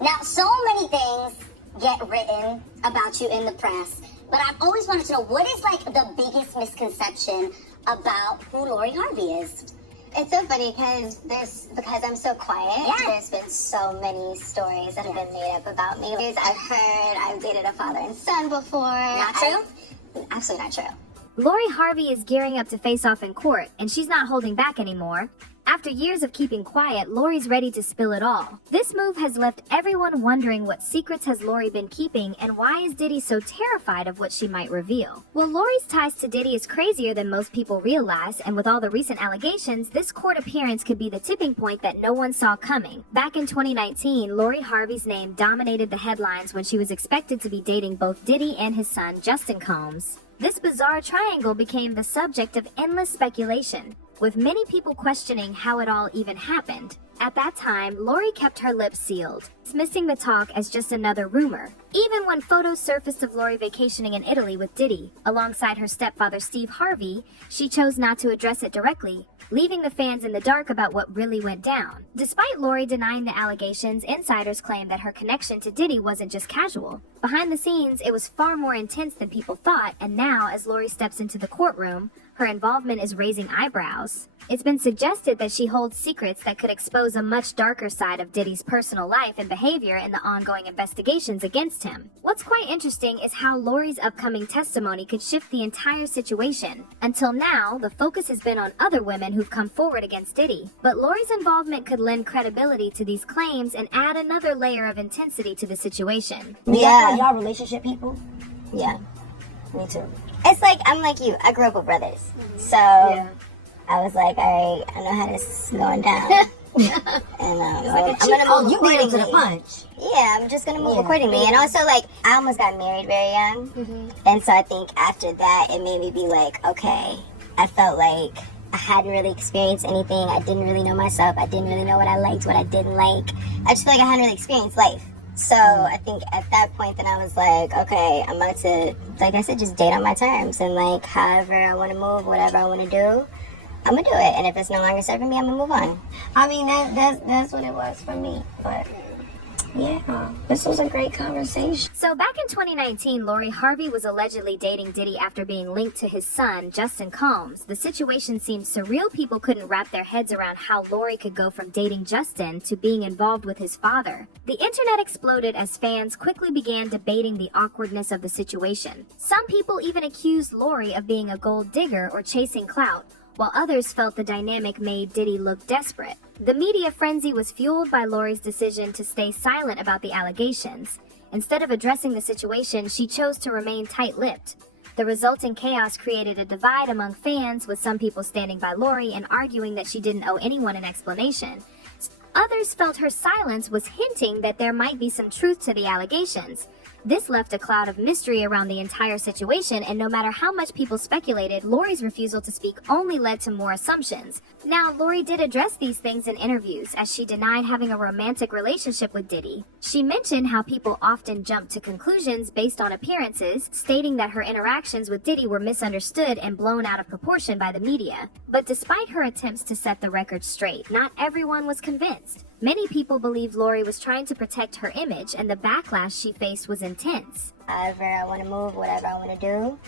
Now, so many things get written about you in the press, but I've always wanted to know, what is like the biggest misconception about who Lori Harvey is? It's so funny because I'm so quiet. Yeah. There's been so many stories that have been made up about me. I've heard I've dated a father and son before. Not true? Absolutely not true. Lori Harvey is gearing up to face off in court, and she's not holding back anymore. After years of keeping quiet, Lori's ready to spill it all. This move has left everyone wondering what secrets has Lori been keeping, and why is Diddy so terrified of what she might reveal. Well, Lori's ties to Diddy is crazier than most people realize, and with all the recent allegations, this court appearance could be the tipping point that no one saw coming. Back in 2019, Lori Harvey's name dominated the headlines when she was expected to be dating both Diddy and his son, Justin Combs. This bizarre triangle became the subject of endless speculation, with many people questioning how it all even happened. At that time, Lori kept her lips sealed, dismissing the talk as just another rumor. Even when photos surfaced of Lori vacationing in Italy with Diddy, alongside her stepfather Steve Harvey, she chose not to address it directly, leaving the fans in the dark about what really went down. Despite Lori denying the allegations, insiders claim that her connection to Diddy wasn't just casual. Behind the scenes, it was far more intense than people thought, and now, as Lori steps into the courtroom, her involvement is raising eyebrows. It's been suggested that she holds secrets that could expose a much darker side of Diddy's personal life and behavior in the ongoing investigations against him. What's quite interesting is how Lori's upcoming testimony could shift the entire situation. Until now, the focus has been on other women who've come forward against Diddy, but Lori's involvement could lend credibility to these claims and add another layer of intensity to the situation. Yeah. Y'all relationship people? Yeah. Me too. It's like, I'm like you. I grew up with brothers. So I was like, all right, I know how this is going down. And I'm gonna move you beat him to the accordingly. punch. Yeah, I'm just gonna move accordingly. And also, like, I almost got married very young. And so I think after that, it made me be like, okay, I felt like I hadn't really experienced anything. I didn't really know myself. I didn't really know what I liked, what I didn't like. I just feel like I hadn't really experienced life. So I think at that point, then I was like, okay, I'm about to, like I said, just date on my terms. And like, however I want to move, whatever I want to do, I'm gonna do it. And if it's no longer serving me, I'm gonna move on. I mean, that's what it was for me. But yeah, this was a great conversation. So back in 2019, Lori Harvey was allegedly dating Diddy after being linked to his son, Justin Combs. The situation seemed surreal. People couldn't wrap their heads around how Lori could go from dating Justin to being involved with his father. The internet exploded as fans quickly began debating the awkwardness of the situation. Some people even accused Lori of being a gold digger or chasing clout, while others felt the dynamic made Diddy look desperate. The media frenzy was fueled by Lori's decision to stay silent about the allegations. Instead of addressing the situation, she chose to remain tight-lipped. The resulting chaos created a divide among fans, with some people standing by Lori and arguing that she didn't owe anyone an explanation. Others felt her silence was hinting that there might be some truth to the allegations. This left a cloud of mystery around the entire situation, and no matter how much people speculated, Lori's refusal to speak only led to more assumptions. Now, Lori did address these things in interviews, as she denied having a romantic relationship with Diddy. She mentioned how people often jump to conclusions based on appearances, stating that her interactions with Diddy were misunderstood and blown out of proportion by the media. But despite her attempts to set the record straight, not everyone was convinced. Many people believe Lori was trying to protect her image, and the backlash she faced was intense. However I want to move, whatever I want to do,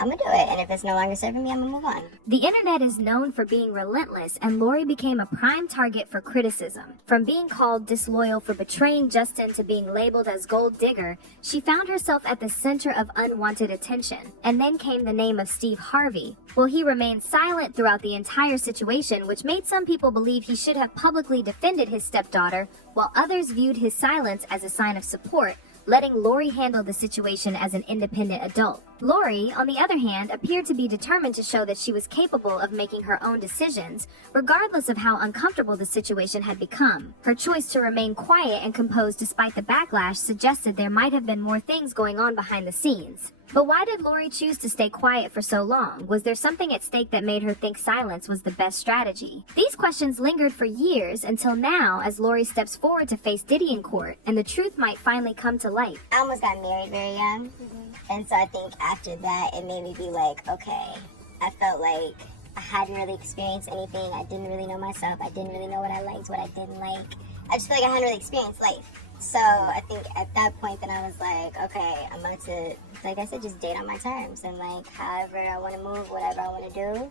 I'm gonna do it. And if it's no longer serving me, I'm gonna move on. The internet is known for being relentless, and Lori became a prime target for criticism. From being called disloyal for betraying Justin to being labeled as gold digger, she found herself at the center of unwanted attention. And then came the name of Steve Harvey. Well, he remained silent throughout the entire situation, which made some people believe he should have publicly defended his stepdaughter, while others viewed his silence as a sign of support, letting Lori handle the situation as an independent adult. Lori, on the other hand, appeared to be determined to show that she was capable of making her own decisions, regardless of how uncomfortable the situation had become. Her choice to remain quiet and composed despite the backlash suggested there might have been more things going on behind the scenes. But why did Lori choose to stay quiet for so long? Was there something at stake that made her think silence was the best strategy? These questions lingered for years until now, as Lori steps forward to face Diddy in court, and the truth might finally come to light. I almost got married very young. And so I think after that, it made me be like, okay, I felt like I hadn't really experienced anything. I didn't really know myself. I didn't really know what I liked, what I didn't like. I just feel like I hadn't really experienced life. So I think at that point, then I was like, okay, I'm about to, like I said, just date on my terms. And like, however I want to move, whatever I want to do,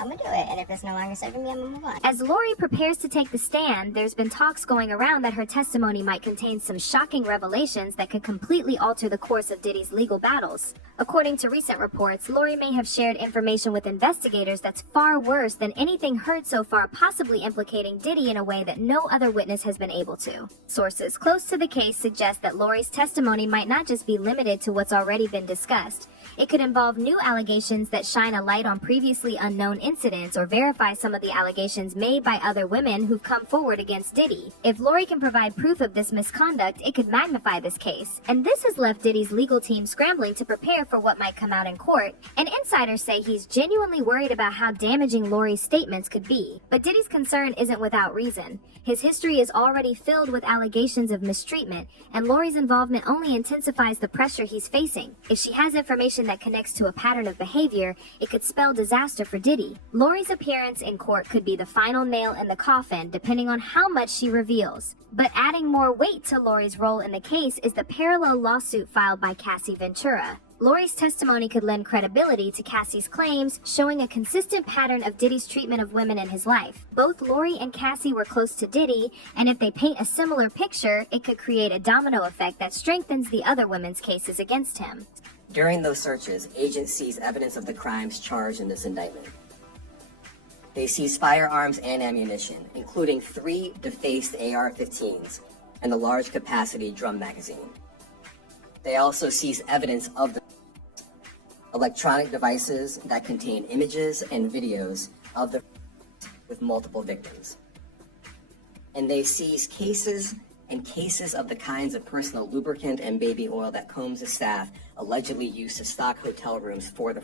I'm gonna do it. And if it's no longer serving me, I'm gonna move on. As Lori prepares to take the stand, there's been talks going around that her testimony might contain some shocking revelations that could completely alter the course of Diddy's legal battles. According to recent reports, Lori may have shared information with investigators that's far worse than anything heard so far, possibly implicating Diddy in a way that no other witness has been able to. Sources close to the case suggest that Lori's testimony might not just be limited to what's already been discussed. It could involve new allegations that shine a light on previously unknown incidents or verify some of the allegations made by other women who've come forward against Diddy. If Lori can provide proof of this misconduct, it could magnify this case. And this has left Diddy's legal team scrambling to prepare for what might come out in court. And insiders say he's genuinely worried about how damaging Lori's statements could be. But Diddy's concern isn't without reason. His history is already filled with allegations of mistreatment, and Lori's involvement only intensifies the pressure he's facing. If she has information that connects to a pattern of behavior, it could spell disaster for Diddy. Lori's appearance in court could be the final nail in the coffin, depending on how much she reveals. But adding more weight to Lori's role in the case is the parallel lawsuit filed by Cassie Ventura. Lori's testimony could lend credibility to Cassie's claims, showing a consistent pattern of Diddy's treatment of women in his life. Both Lori and Cassie were close to Diddy, and if they paint a similar picture, it could create a domino effect that strengthens the other women's cases against him. During those searches, agents seized evidence of the crimes charged in this indictment. They seized firearms and ammunition, including 3 defaced AR-15s and a large-capacity drum magazine. They also seized evidence of the electronic devices that contain images and videos of the with multiple victims. And they seized cases and cases of the kinds of personal lubricant and baby oil that Combs' staff allegedly used to stock hotel rooms for the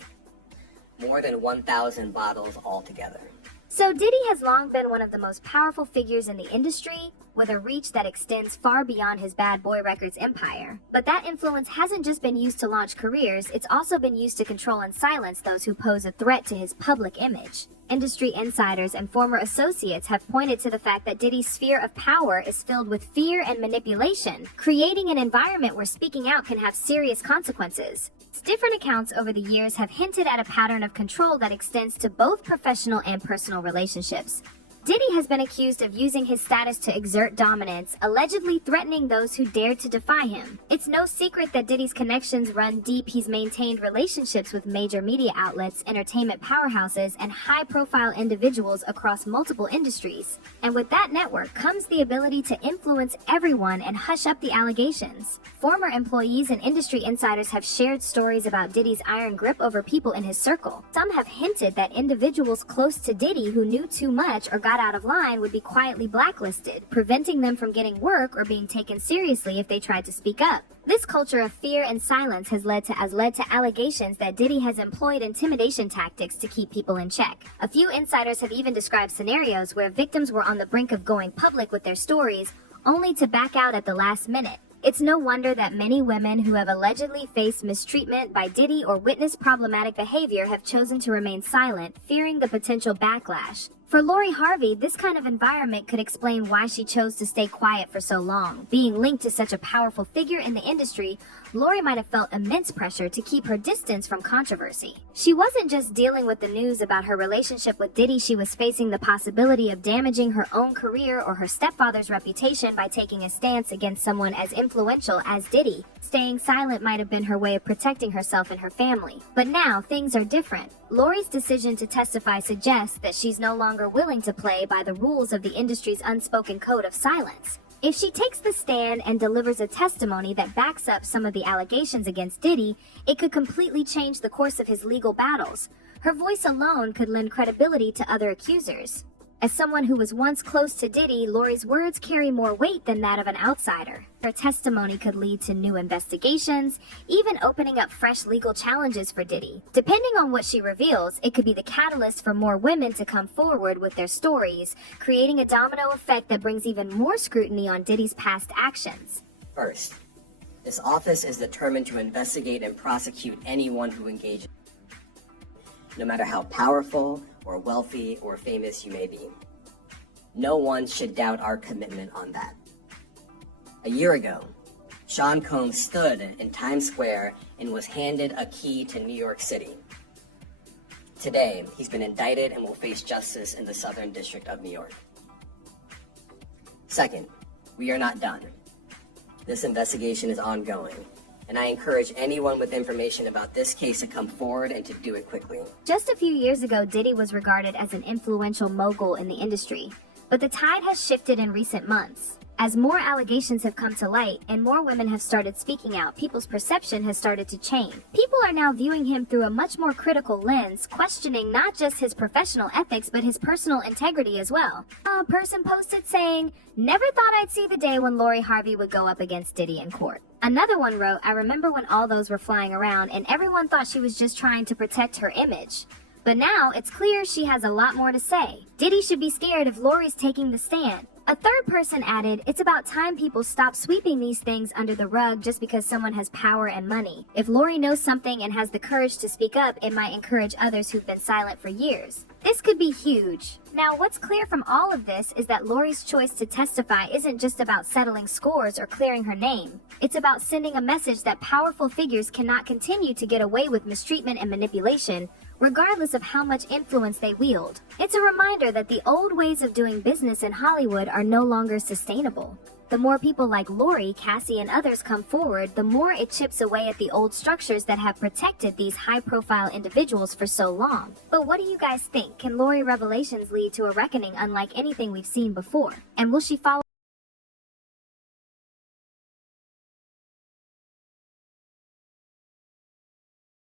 more than 1,000 bottles altogether. So Diddy has long been one of the most powerful figures in the industry, with a reach that extends far beyond his Bad Boy Records empire. But that influence hasn't just been used to launch careers, it's also been used to control and silence those who pose a threat to his public image. Industry insiders and former associates have pointed to the fact that Diddy's sphere of power is filled with fear and manipulation, creating an environment where speaking out can have serious consequences. Different accounts over the years have hinted at a pattern of control that extends to both professional and personal relationships. Diddy has been accused of using his status to exert dominance, allegedly threatening those who dared to defy him. It's no secret that Diddy's connections run deep. He's maintained relationships with major media outlets, entertainment powerhouses, and high-profile individuals across multiple industries. And with that network comes the ability to influence everyone and hush up the allegations. Former employees and industry insiders have shared stories about Diddy's iron grip over people in his circle. Some have hinted that individuals close to Diddy who knew too much or got out of line would be quietly blacklisted, preventing them from getting work or being taken seriously if they tried to speak up. This culture of fear and silence has led to allegations that Diddy has employed intimidation tactics to keep people in check. A few insiders have even described scenarios where victims were on the brink of going public with their stories, only to back out at the last minute. It's no wonder that many women who have allegedly faced mistreatment by Diddy or witnessed problematic behavior have chosen to remain silent, fearing the potential backlash. For Lori Harvey, this kind of environment could explain why she chose to stay quiet for so long. Being linked to such a powerful figure in the industry, Lori might have felt immense pressure to keep her distance from controversy. She wasn't just dealing with the news about her relationship with Diddy, she was facing the possibility of damaging her own career or her stepfather's reputation by taking a stance against someone as influential as Diddy. Staying silent might have been her way of protecting herself and her family. But now, things are different. Lori's decision to testify suggests that she's no longer willing to play by the rules of the industry's unspoken code of silence. If she takes the stand and delivers a testimony that backs up some of the allegations against Diddy, it could completely change the course of his legal battles. Her voice alone could lend credibility to other accusers. As someone who was once close to Diddy, Lori's words carry more weight than that of an outsider. Her testimony could lead to new investigations, even opening up fresh legal challenges for Diddy. Depending on what she reveals, it could be the catalyst for more women to come forward with their stories, creating a domino effect that brings even more scrutiny on Diddy's past actions. First, this office is determined to investigate and prosecute anyone who engages, no matter how powerful or wealthy or famous you may be. No one should doubt our commitment on that. A year ago, Sean Combs stood in Times Square and was handed a key to New York City. Today, he's been indicted and will face justice in the Southern District of New York. Second, we are not done. This investigation is ongoing, and I encourage anyone with information about this case to come forward and to do it quickly. Just a few years ago, Diddy was regarded as an influential mogul in the industry, but the tide has shifted in recent months. As more allegations have come to light and more women have started speaking out, people's perception has started to change. People are now viewing him through a much more critical lens, questioning not just his professional ethics, but his personal integrity as well. A person posted saying, "Never thought I'd see the day when Lori Harvey would go up against Diddy in court." Another one wrote, "I remember when all those were flying around and everyone thought she was just trying to protect her image. But now it's clear she has a lot more to say. Diddy should be scared if Lori's taking the stand." A third person added, "It's about time people stop sweeping these things under the rug just because someone has power and money. If Lori knows something and has the courage to speak up, it might encourage others who've been silent for years. This could be huge." Now, what's clear from all of this is that Lori's choice to testify isn't just about settling scores or clearing her name. It's about sending a message that powerful figures cannot continue to get away with mistreatment and manipulation, regardless of how much influence they wield. It's a reminder that the old ways of doing business in Hollywood are no longer sustainable. The more people like Lori, Cassie, and others come forward, the more it chips away at the old structures that have protected these high-profile individuals for so long. But what do you guys think? Can Lori revelations lead to a reckoning unlike anything we've seen before? And will she follow